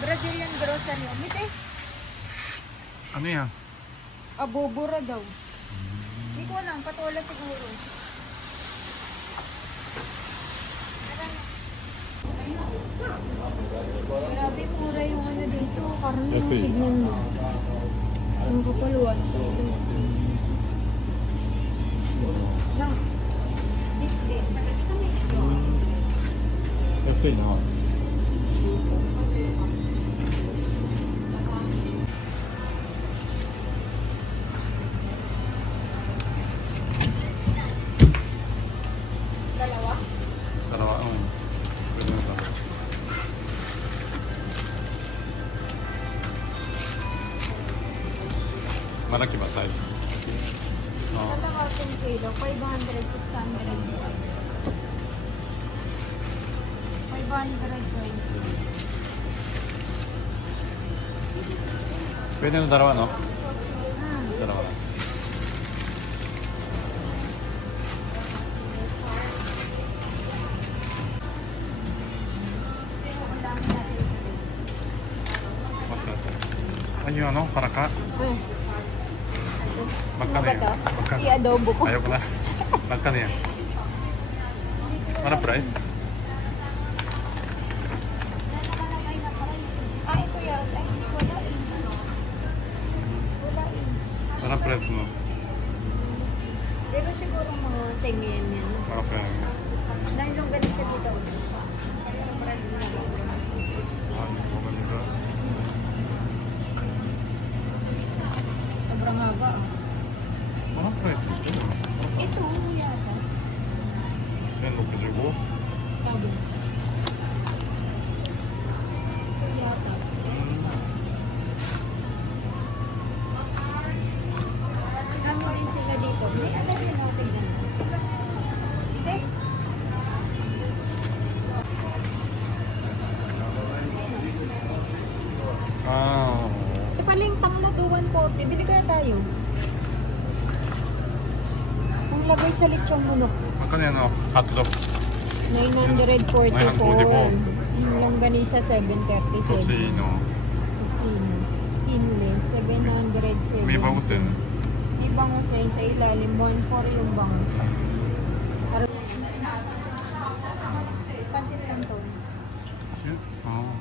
Brazilian grocery. Umite. Ano yan? Abobora daw. Hindi ko alam. Patola siguro. Grabe, mura yung ano dito. Karne, Yes, eh. tignan mo. Ang kapaluan. No. This day. Kasi na. Dalawa? Dalawa. Pwede na tayo. Malaki ba size? Oo. Dalawa 10 kilo. 500, 600. 520. Pwede na dalawa, no? Hmm. Dalawa lang. Ulam natin. Ano yung ano? Para ka? Magkano Ano ba yan? to? Magkano? I-adobo ko. Ayaw ko na. Magkano yan? Ano price? Ah, ito yan. Ay, wala eh. Wala eh. Ano price mo? Pero siguro mga same yan yan. Para sa Dahil nung ganit siya dito. Sobrang haba. Ano price mo? Ito yata. 1065? Sabi. Yata. Kami rin sila dito. May alam din natin ganun. Hindi. Ah, E pala yung tanglo to 140. Bili kaya tayo. Ang lagay sa lechong manok. magkano yan? Oh? Hotdog. 944. 944. Yung longganisa 737. Tosino. Tosino. Skinless 707. May bagusin. May bangusin sa ilalim. 1.4 yung bangus. Parang pansit canton. Oh.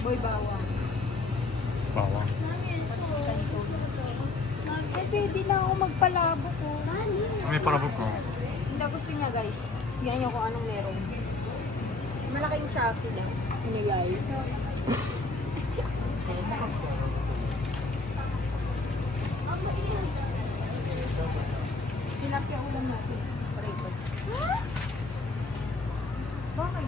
Boy bawang. Bawang. Canton. Eh, pwede na ako magpalabo ko. May parabog ko. Hindi gusto niya guys. Yan niyo kung anong meron. Malaking Shopee lang. Hinigay. Tilapia ulam natin. Parito. Bakit?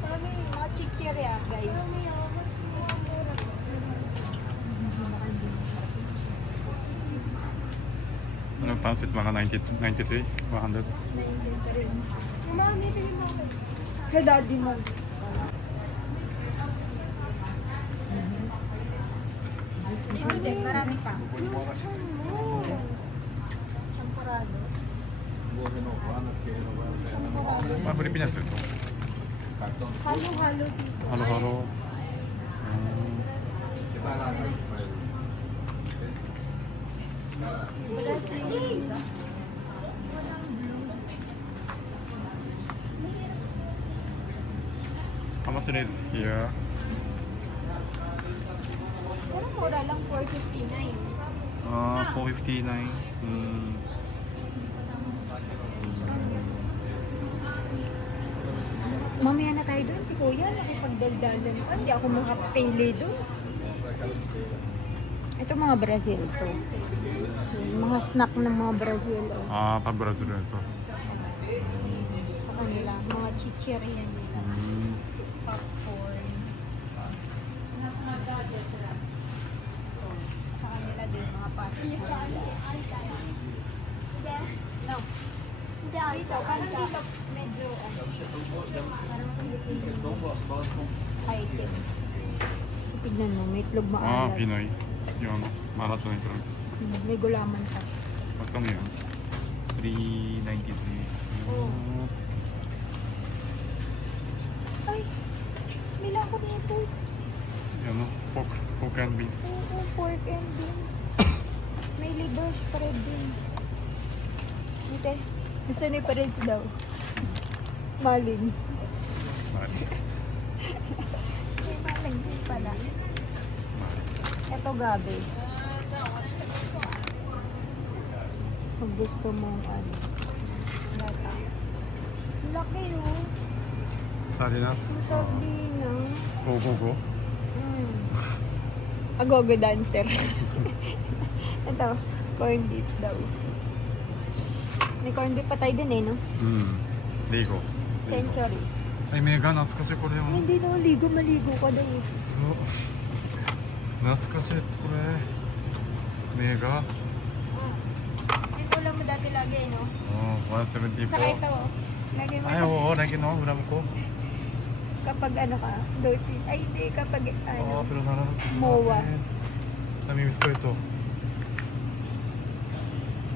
Sabi, mga chichirya guys. Ano pansit mga 93? 100? Mami, sa daddy mo. Dito din, marami pa. Champurado. Ah, Pilipinas ito. Halo-halo dito. Halo-halo. Wala sleeves. How much it is here? Pero mura lang, 459. 459. Mamaya na tayo doon, si Kuya, nakipagdaldalan ka. Hindi ako makapili doon. Ito mga Brazil to. Yung mga snack ng mga Brazil. Oh. Ah, pang-Brazil ito. Sa kanila, mga chichirya nila. Popcorn. Sa kanila din, mga pasta. No. Dito, parang dito medyo parang Filipino high-tech. So, tignan mo, may itlog Ah, maalat. Pinoy. Yung marat na ito. May gulaman pa. Magkano yan? 393. Oo. ako nito. Yan o. Pork and beans. Oo, pork and beans. May liver spread din. Ito, gusto ni Parents daw. Maling. Mali. May maling din pala. Ito gabi. Kung gusto mong ano. Lata. Laki oh. Sardinas. Sardinas. Go. Agogo dancer. Ito, corn beef daw. May corn beef pa tayo dun eh, no? Ligo. Century. Ay, mega 懐かしいこれ Ay, よ。 hindi na ligo, maligo ka daw eh. 懐かしいこれ。メガ。 Yung ulam mo dati lagi eh, no? 174. Saka ito, lagi mo Ay, oo, lagi no, ulam ko. kapag ano ka, dosing. Ay, hindi, kapag ano, pero nalala ko. MOA. Namimiss ko ito.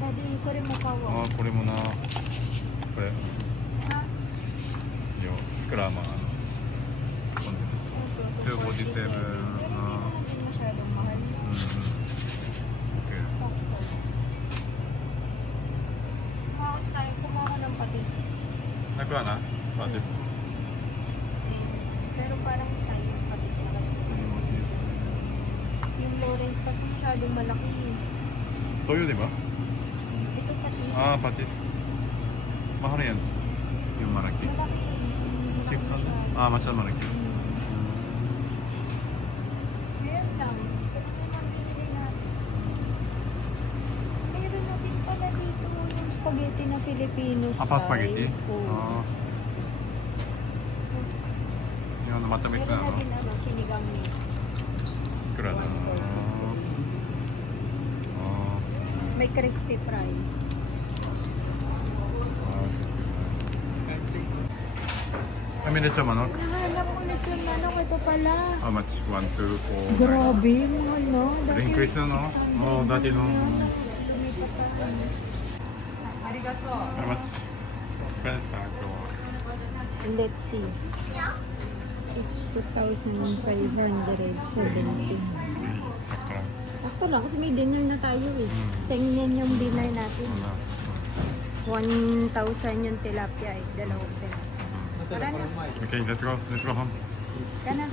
Daddy, ko rin mo pa wow. これもな。これ。 Ha? よ、いくらまあ247 Pero hindi naman din masyadong mahal. Okay. Sakto. Kumakot tayo, kumakot ng patis. 100はなまあです Pero parang sayang yung patis na kasi. Yung Lawrence kasi masyadong malaki eh. どういうでば Ito patis. patis mahal yan yung malaki Malaki eh. 600 masyadong malaki Meron lang. Ito naman binili natin. Meron natin pala dito yung spaghetti na Filipino style. pa spaghetti Oo. 日本のまた別な Meron の natin ano, sinigang mix. いくらだ May crispy fry. Kami lechon manok Nahanap ko na yung manok. Ito pala. how much 1, 2, 4 Grabe, mahal na. Dati increase na no 600. dati no Lumipat pa rin. Arigato. how much いくらですか今日は Let's see. It's 2,570. さっきから Ako lang, kasi may dinner na tayo eh. Kasi yan yung dinner natin. 1,000 yung tilapia eh. Dalawang tilapia. Tara na. Okay, let's go home Ka na.